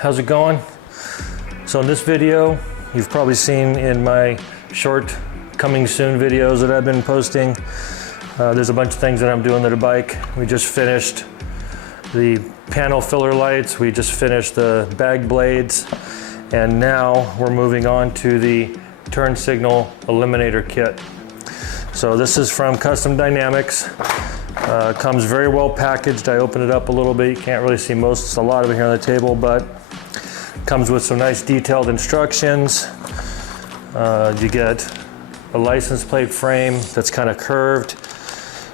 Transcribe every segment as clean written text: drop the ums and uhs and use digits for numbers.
how's it going? So in this video, you've probably seen in my short coming soon videos that I've been posting, there's a bunch of things that I'm doing to the bike. We just finished the panel filler lights, we just finished the bag blades, and now we're moving on to the turn signal Eliminator kit. So this is from Custom Dynamics. Comes very well packaged. I opened it up a little bit. You can't really see a lot of it here on the table, but comes with some nice detailed instructions. You get a license plate frame that's kind of curved,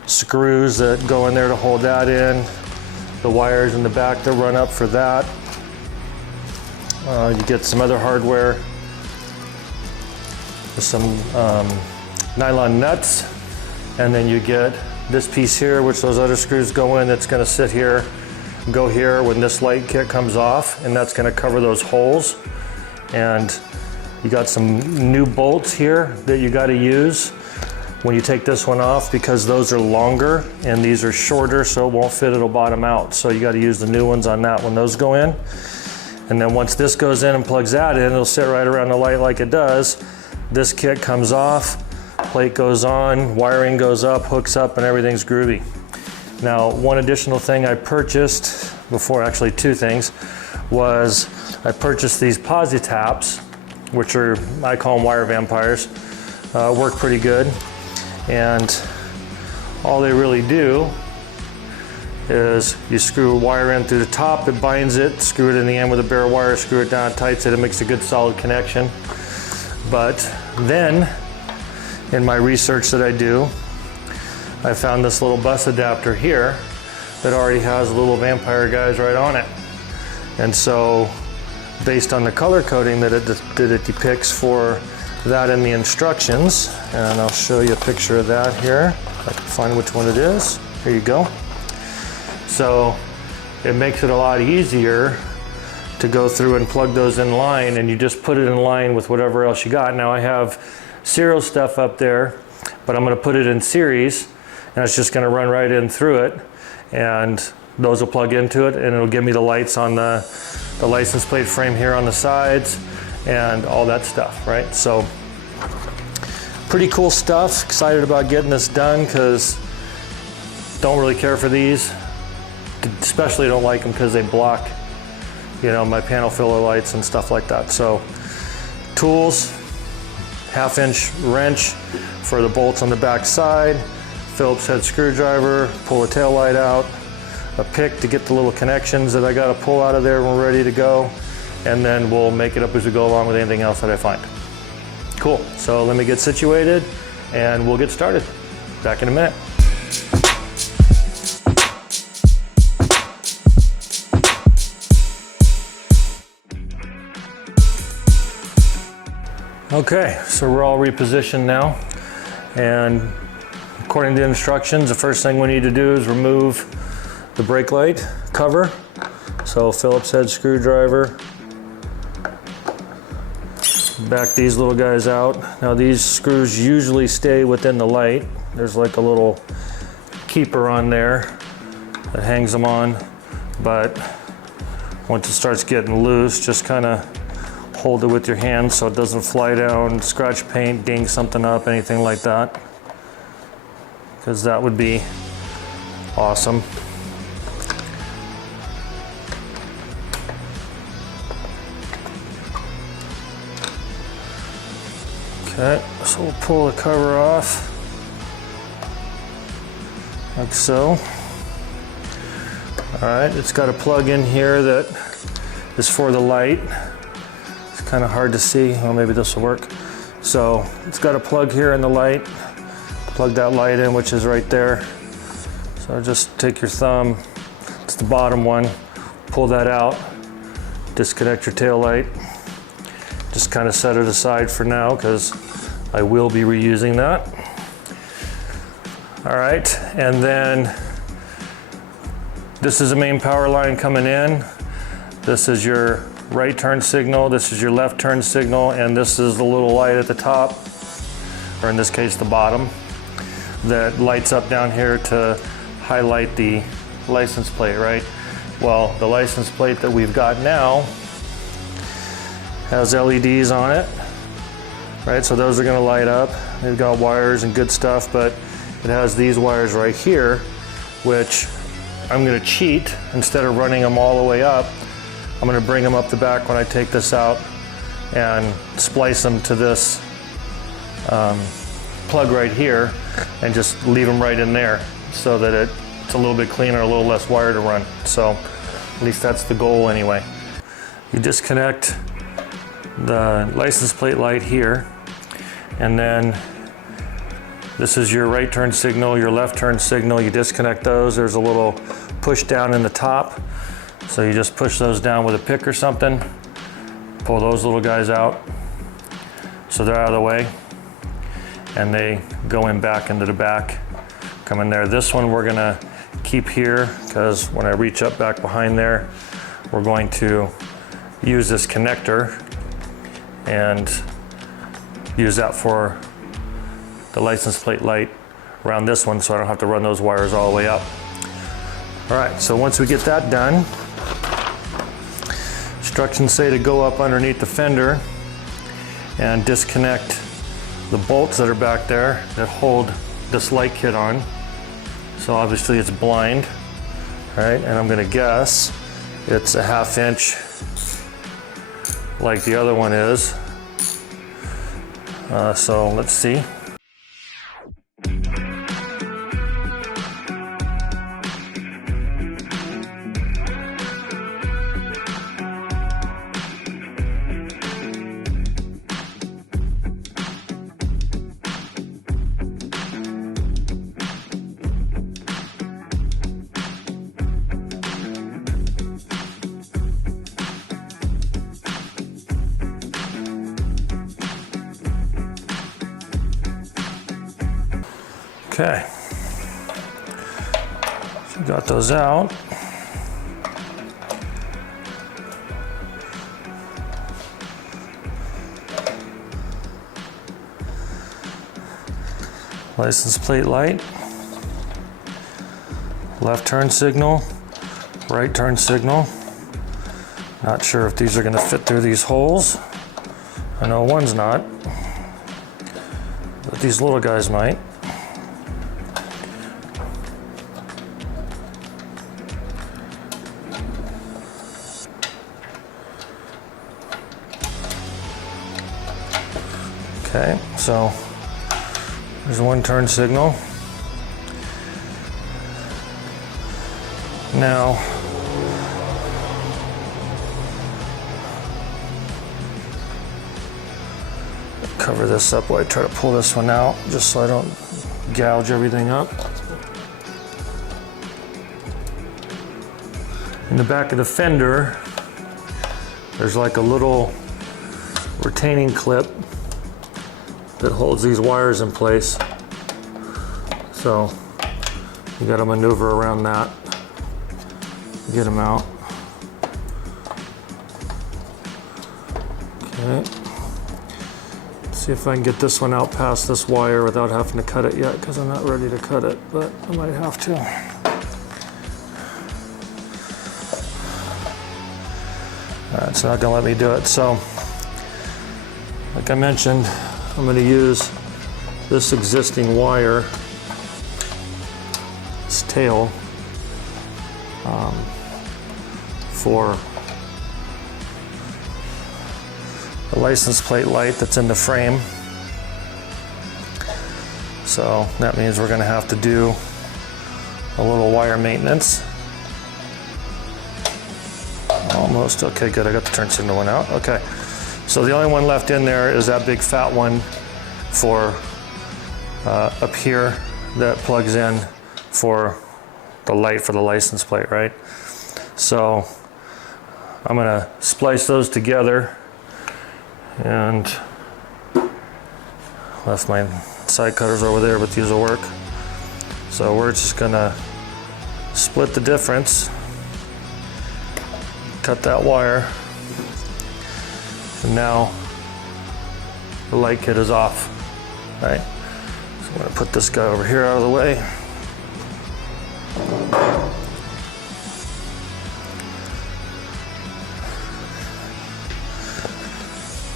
screws that go in there to hold that in, the wires in the back that run up for that. You get some other hardware with some nylon nuts, and then you get this piece here, which those other screws go in, that's going to sit here, go here when this light kit comes off, and that's going to cover those holes. And you got some new bolts here that you got to use when you take this one off, because those are longer and these are shorter, so it won't fit, it'll bottom out. So you got to use the new ones on that when those go in. And then once this goes in and plugs that in, it'll sit right around the light like it does. This kit comes off, plate goes on, wiring goes up, hooks up, and everything's groovy. Now, one additional thing I purchased before, actually two things, was I purchased these posi taps, which are, I call them wire vampires. Work pretty good. And all they really do is you screw a wire in through the top, it binds it, screw it in the end with a bare wire, screw it down, tights it, it makes a good solid connection. But then, in my research that I do, I found this little bus adapter here that already has little vampire guys right on it. And so, based on the color coding that it depicts for that in the instructions, and I'll show you a picture of that here, if I can find which one it is. Here you go. So it makes it a lot easier to go through and plug those in line, and you just put it in line with whatever else you got. Now I have serial stuff up there, but I'm going to put it in series, and it's just going to run right in through it, and those will plug into it, and it'll give me the lights on the license plate frame here on the sides and all that stuff, right? So pretty cool stuff. Excited about getting this done, because don't really care for these. Especially don't like them because they block, you know, my panel filler lights and stuff like that. So tools, 1/2-inch wrench for the bolts on the back side, Phillips head screwdriver, pull the tail light out, a pick to get the little connections that I got to pull out of there when we're ready to go, and then we'll make it up as we go along with anything else that I find. Cool, so let me get situated and we'll get started. Back in a minute. Okay, so we're all repositioned now, and according to the instructions, the first thing we need to do is remove the brake light cover. So Phillips head screwdriver, back these little guys out. Now these screws usually stay within the light. There's like a little keeper on there that hangs them on, but once it starts getting loose, just kind of hold it with your hand so it doesn't fly down, scratch paint, ding something up, anything like that, because that would be awesome. Okay, so we'll pull the cover off, like so. All right, it's got a plug in here that is for the light. Kind of hard to see. Well, maybe this will work. So it's got a plug here in the light. Plug that light in, which is right there. So just take your thumb, it's the bottom one, pull that out, disconnect your tail light. Just kind of set it aside for now, because I will be reusing that. All right, and then this is the main power line coming in. This is your right turn signal, this is your left turn signal, and this is the little light at the top, or in this case the bottom, that lights up down here to highlight the license plate, right? Well, the license plate that we've got now has LEDs on it, right? So those are going to light up. They've got wires and good stuff, but it has these wires right here, which I'm going to cheat. Instead of running them all the way up, I'm going to bring them up the back when I take this out and splice them to this plug right here and just leave them right in there so that it's a little bit cleaner, a little less wire to run. So at least that's the goal anyway. You disconnect the license plate light here, and then this is your right turn signal, your left turn signal. You disconnect those. There's a little push down in the top. So you just push those down with a pick or something, pull those little guys out so they're out of the way, and they go in back into the back, come in there. This one we're gonna keep here because when I reach up back behind there, we're going to use this connector and use that for the license plate light around this one so I don't have to run those wires all the way up. All right, so once we get that done, instructions say to go up underneath the fender and disconnect the bolts that are back there that hold this light kit on. So obviously it's blind, right? And I'm gonna guess it's a 1/2 inch like the other one is. So let's see. Okay, so got those out. License plate light, left turn signal, right turn signal. Not sure if these are going to fit through these holes. I know one's not, but these little guys might. Okay, so there's one turn signal. Now, cover this up while I try to pull this one out, just so I don't gouge everything up. In the back of the fender, there's like a little retaining clip that holds these wires in place. So you got to maneuver around that, get them out. Okay. See if I can get this one out past this wire without having to cut it yet, because I'm not ready to cut it, but I might have to. It's not gonna let me do it. So, like I mentioned, I'm going to use this existing wire, this tail, for the license plate light that's in the frame. So that means we're going to have to do a little wire maintenance. Almost. Okay, good. I got the turn signal one out. Okay. So the only one left in there is that big fat one for up here that plugs in for the light for the license plate, right? So I'm gonna splice those together, and left my side cutters over there, but these will work. So we're just gonna split the difference, cut that wire. And now the light kit is off, right? So I'm gonna put this guy over here out of the way.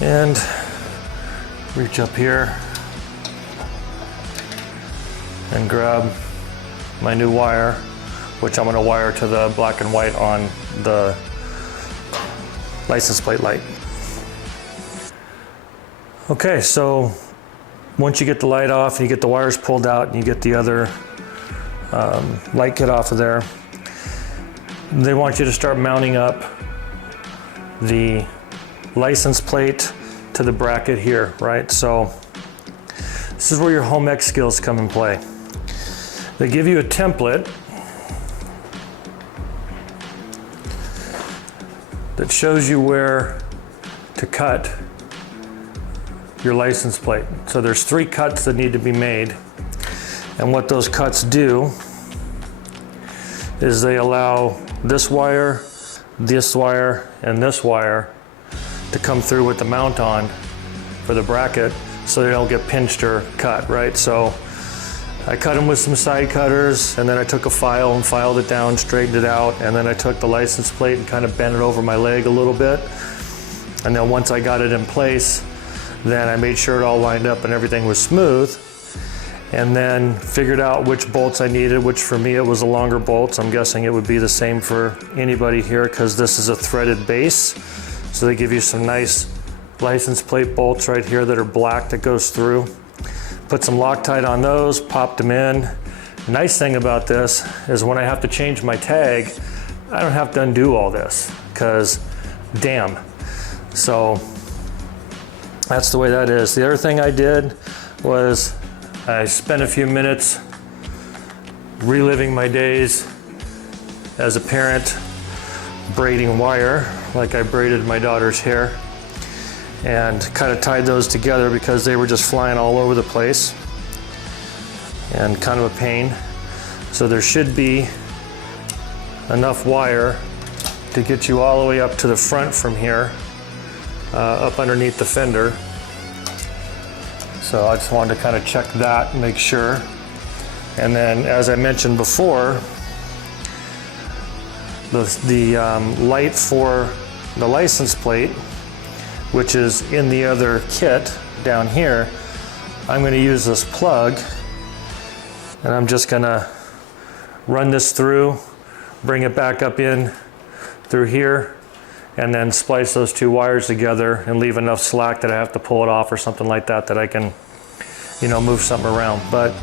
and reach up here and grab my new wire, which I'm going to wire to the black and white on the license plate light. Okay, so once you get the light off, you get the wires pulled out, and you get the other light kit off of there, they want you to start mounting up the license plate to the bracket here, right? So this is where your home ec skills come in play. They give you a template that shows you where to cut your license plate. So there's 3 cuts that need to be made, and what those cuts do is they allow this wire, and this wire to come through with the mount on for the bracket, so they don't get pinched or cut, right? So I cut them with some side cutters, and then I took a file and filed it down, straightened it out, and then I took the license plate and kind of bent it over my leg a little bit. And then once I got it in place, then I made sure it all lined up and everything was smooth, and then figured out which bolts I needed, which for me it was the longer bolts. I'm guessing it would be the same for anybody here because this is a threaded base. So they give you some nice license plate bolts right here that are black that goes through. Put some Loctite on those, popped them in. The nice thing about this is when I have to change my tag, I don't have to undo all this because damn. So that's the way that is. The other thing I did was I spent a few minutes reliving my days as a parent braiding wire like I braided my daughter's hair, and kind of tied those together because they were just flying all over the place and kind of a pain. So there should be enough wire to get you all the way up to the front from here, up underneath the fender. So I just wanted to kind of check that and make sure. And then, as I mentioned before, the light for the license plate, which is in the other kit down here, I'm going to use this plug, and I'm just going to run this through, bring it back up in through here, and then splice those 2 wires together and leave enough slack that I have to pull it off or something like that, that I can, you know, move something around. But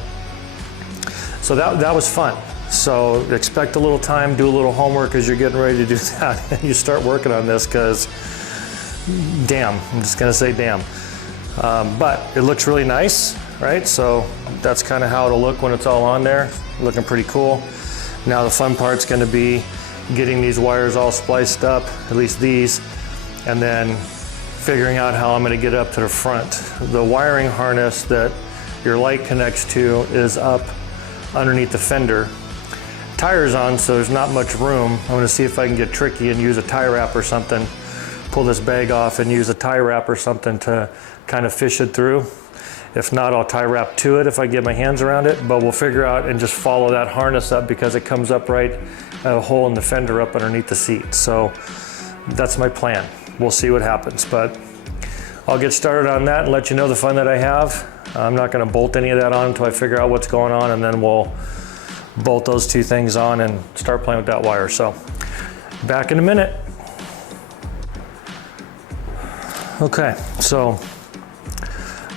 so that was fun. So expect a little time, do a little homework as you're getting ready to do that, and you start working on this, because damn, I'm just gonna say damn. But it looks really nice, right? So that's kind of how it'll look when it's all on there, looking pretty cool. Now the fun part's gonna be getting these wires all spliced up, at least these, and then figuring out how I'm gonna get up to the front. The wiring harness that your light connects to is up underneath the fender. Tires on, so there's not much room. I'm gonna see if I can get tricky and use a tie wrap or something, pull this bag off and use a tie wrap or something to kind of fish it through. If not, I'll tie wrap to it if I get my hands around it, but we'll figure out and just follow that harness up because it comes up right at a hole in the fender up underneath the seat. So that's my plan. We'll see what happens, but I'll get started on that and let you know the fun that I have. I'm not gonna bolt any of that on until I figure out what's going on, and then we'll bolt those 2 things on and start playing with that wire. So back in a minute. Okay, so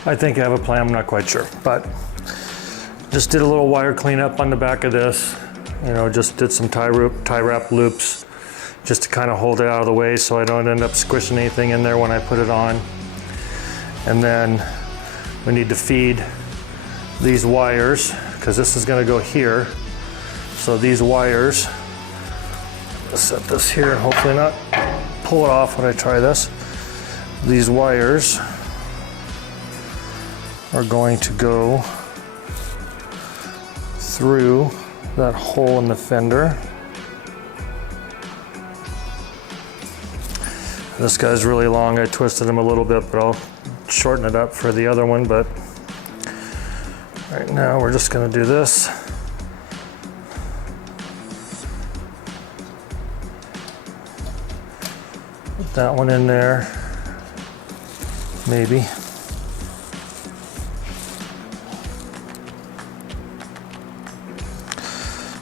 I think I have a plan, I'm not quite sure, but just did a little wire cleanup on the back of this. You know, just did some tie wrap loops just to kind of hold it out of the way so I don't end up squishing anything in there when I put it on. And then we need to feed these wires, because this is going to go here. So these wires, let's set this here and hopefully not pull it off when I try this. These wires are going to go through that hole in the fender. This guy's really long. I twisted him a little bit, but I'll shorten it up for the other one. But right now we're just going to do this. Put that one in there. maybe.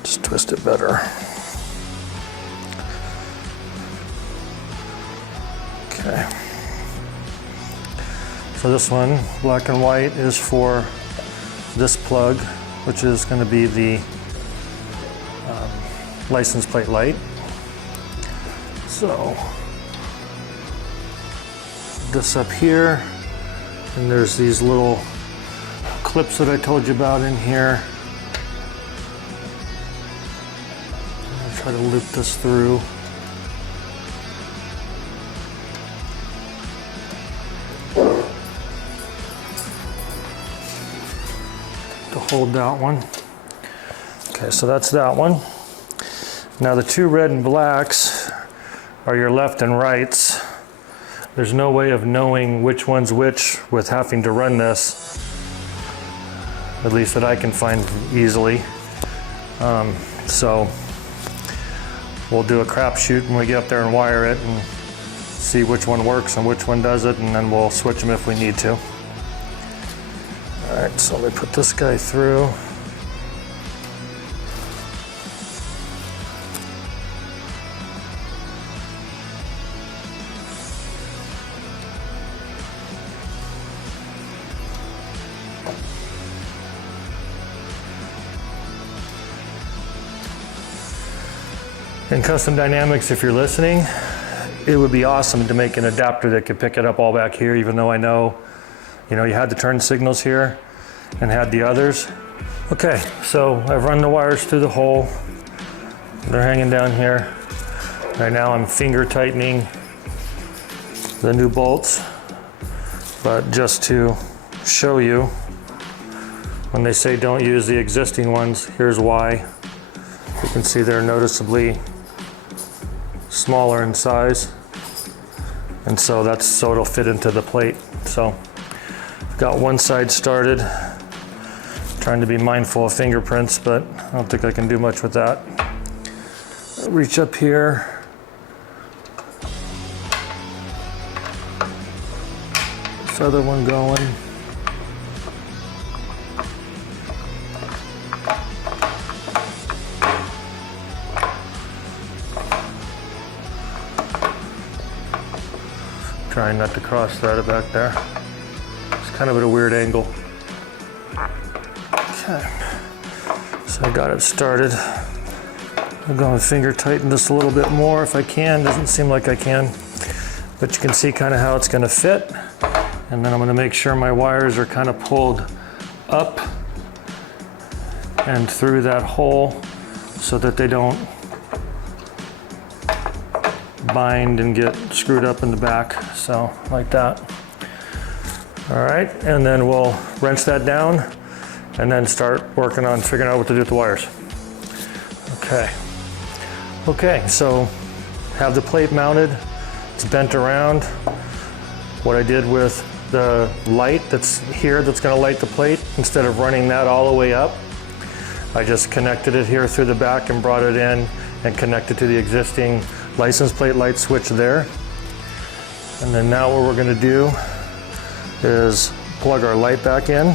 Just twist it better. Okay. So this one, black and white, is for this plug, which is going to be the license plate light. So this up here, and there's these little clips that I told you about in here. I'll try to loop this through. To hold that one. Okay, so that's that one. Now the two red and blacks are your left and rights. There's no way of knowing which one's which with having to run this, at least that I can find easily. So we'll do a crapshoot when we get up there and wire it and see which one works and which one doesn't, and then we'll switch them if we need to. All right, so let me put this guy through. In Custom Dynamics, if you're listening, it would be awesome to make an adapter that could pick it up all back here, even though I know, you had the turn signals here and had the others. Okay, so I've run the wires through the hole. They're hanging down here. Right now I'm finger tightening the new bolts, but just to show you, when they say don't use the existing ones, here's why. You can see they're noticeably smaller in size, and so it'll fit into the plate. So I've got one side started, trying to be mindful of fingerprints, but I don't think I can do much with that. I'll reach up here, this other one going. Trying not to cross thread it back there. It's kind of at a weird angle. Okay, so I got it started. I'm going to finger tighten this a little bit more if I can. Doesn't seem like I can, but you can see kind of how it's going to fit. And then I'm going to make sure my wires are kind of pulled up and through that hole so that they don't bind and get screwed up in the back, so like that. All right, and then we'll wrench that down and then start working on figuring out what to do with the wires. Okay, so have the plate mounted, it's bent around. What I did with the light that's here that's going to light the plate, instead of running that all the way up, I just connected it here through the back and brought it in and connected to the existing license plate light switch there. And then now what we're going to do is plug our light back in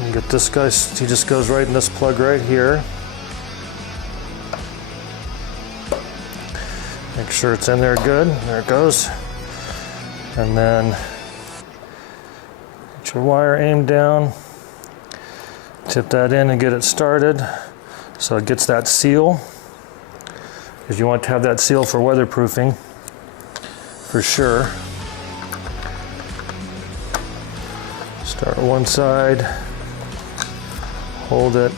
and get this guy. He just goes right in this plug right here. Make sure it's in there good. There it goes. And then get your wire aimed down, tip that in and get it started. So it gets that seal, because you want to have that seal for weatherproofing, for sure. Start one side, hold it,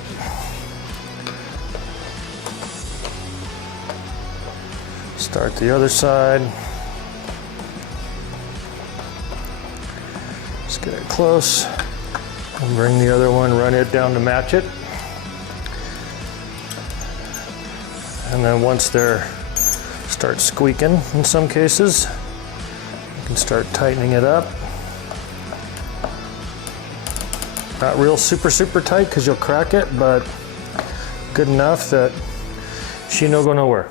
start the other side. Just get it close, and bring the other one, run it down to match it. And then once they're start squeaking in some cases, you can start tightening it up. Not real super tight because you'll crack it, but good enough that she no go nowhere.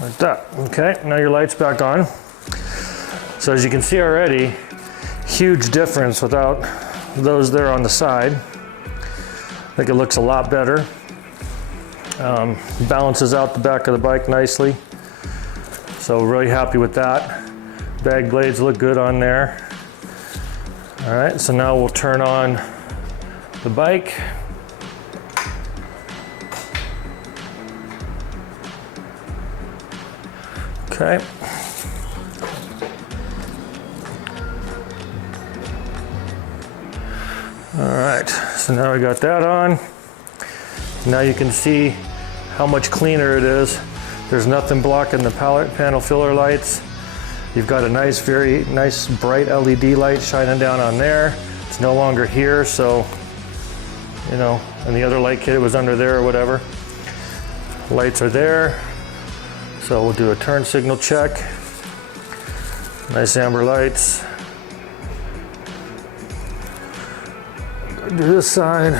like that. Okay, now your light's back on. So as you can see already, huge difference without those there on the side. I think it looks a lot better. Balances out the back of the bike nicely. So really happy with that. Bag blades look good on there. All right, so now we'll turn on the bike. Okay. All right, so now we got that on. Now you can see how much cleaner it is. There's nothing blocking the panel filler lights. You've got a nice, very nice bright LED light shining down on there. It's no longer here, so, you know, and the other light kit was under there or whatever. Lights are there. So we'll do a turn signal check. Nice amber lights. Go to this side.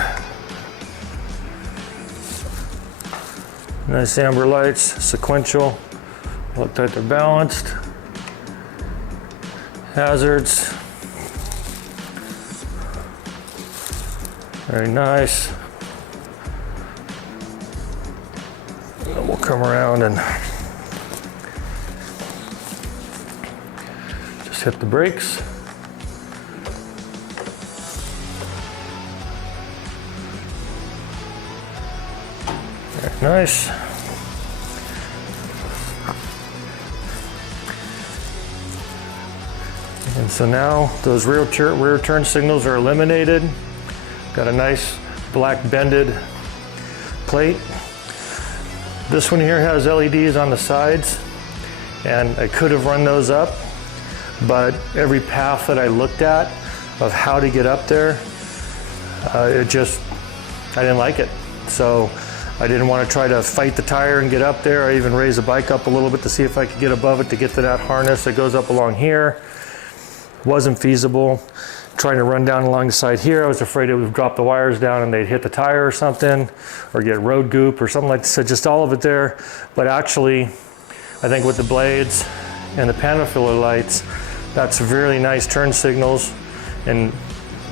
Nice amber lights, sequential. Look like they're balanced. Hazards. Very nice. And then we'll come around and just hit the brakes. Very nice. And so now those rear turn signals are eliminated. Got a nice black bended plate. This one here has LEDs on the sides, and I could have run those up, but every path that I looked at of how to get up there, I didn't like it. So I didn't want to try to fight the tire and get up there. I even raised the bike up a little bit to see if I could get above it to get to that harness that goes up along here. Wasn't feasible. Trying to run down along the side here, I was afraid it would drop the wires down and they'd hit the tire or something, or get road goop or something like that. So just all of it there. But actually, I think with the blades and the panel filler lights, that's really nice turn signals and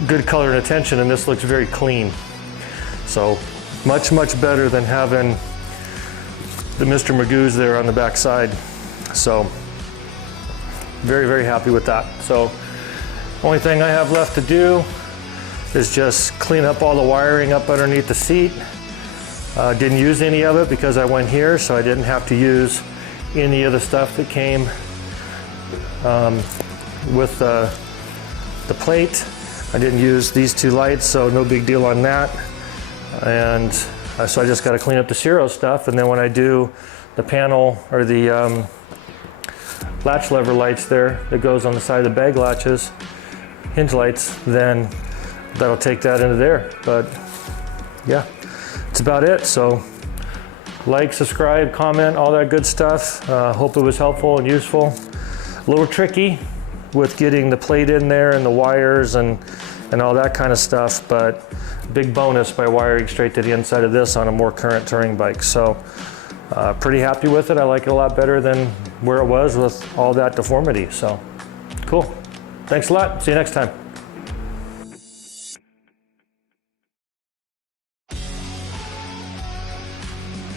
good color and attention, and this looks very clean. So much, much better than having the Mr. Magoo's there on the back side. So very, very happy with that. So only thing I have left to do is just clean up all the wiring up underneath the seat. Didn't use any of it because I went here, so I didn't have to use any of the stuff that came with the plate. I didn't use these two lights, so no big deal on that. And so I just got to clean up the Zero stuff, and then when I do the panel or the latch lever lights there that goes on the side of the bag latches, hinge lights, then that'll take that into there. But yeah, that's about it. So like, subscribe, comment, all that good stuff. Hope it was helpful and useful. A little tricky with getting the plate in there and the wires and all that kind of stuff, but big bonus by wiring straight to the inside of this on a more current touring bike. So pretty happy with it. I like it a lot better than where it was with all that deformity. So cool. Thanks a lot. See you next time.